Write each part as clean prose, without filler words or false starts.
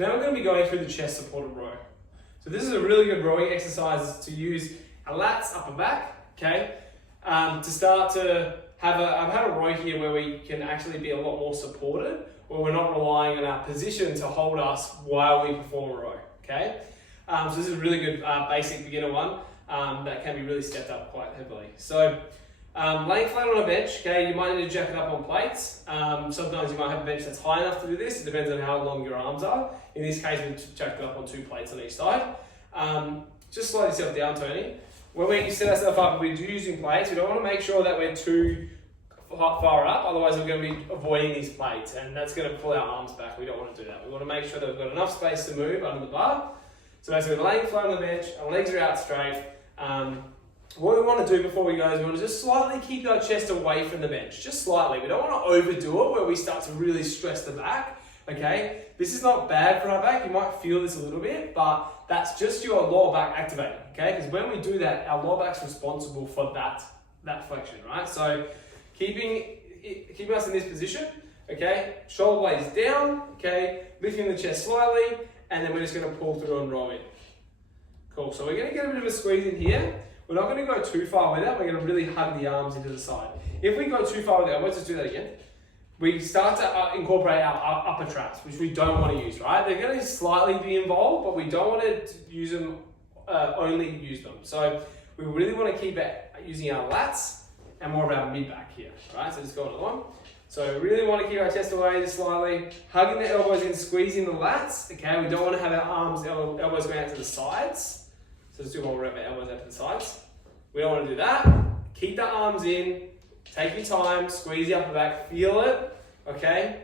So now we're going to be going through the chest supported row. So this is a really good rowing exercise to use our lats, upper back, okay? To start to have I've had a row here where we can actually be a lot more supported, where we're not relying on our position to hold us while we perform a row, okay? So this is a really good basic beginner one that can be really stepped up quite heavily. So laying flat on a bench, okay, you might need to jack it up on plates. Sometimes you might have a bench that's high enough to do this. It depends on how long your arms are. In this case, we jacked it up on 2 plates on each side. Just slow yourself down, Tony. When we set ourselves up and we're using plates, we don't want to make sure that we're too far up, otherwise we're going to be avoiding these plates and that's going to pull our arms back. We don't want to do that. We want to make sure that we've got enough space to move under the bar. So basically we're laying flat on the bench, our legs are out straight. What we want to do before we go is we want to just slightly keep our chest away from the bench, just slightly. We don't want to overdo it where we start to really stress the back, okay? This is not bad for our back, you might feel this a little bit, but that's just your lower back activating, okay? Because when we do that, our lower back's responsible for that flexion, right? So keeping us in this position, okay? Shoulder blades down, okay? Lifting the chest slightly, and then we're just going to pull through and row in. Cool, so we're going to get a bit of a squeeze in here. We're not going to go too far with it. We're going to really hug the arms into the side. If we go too far with the elbows, let's do that again. We start to incorporate our upper traps, which we don't want to use, right? They're going to slightly be involved, but we don't want to use them, only use them. So we really want to keep it using our lats and more of our mid back here, right? So just go another one. So we really want to keep our chest away just slightly, hugging the elbows in, squeezing the lats, okay? We don't want to have our arms, elbows going out to the sides. So let's do one more rep, our elbows out to the sides. We don't want to do that. Keep the arms in, take your time, squeeze the upper back, feel it, okay?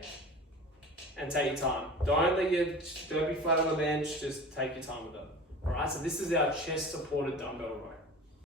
And take your time. Don't be flat on the bench, just take your time with it. All right, so this is our chest supported dumbbell row.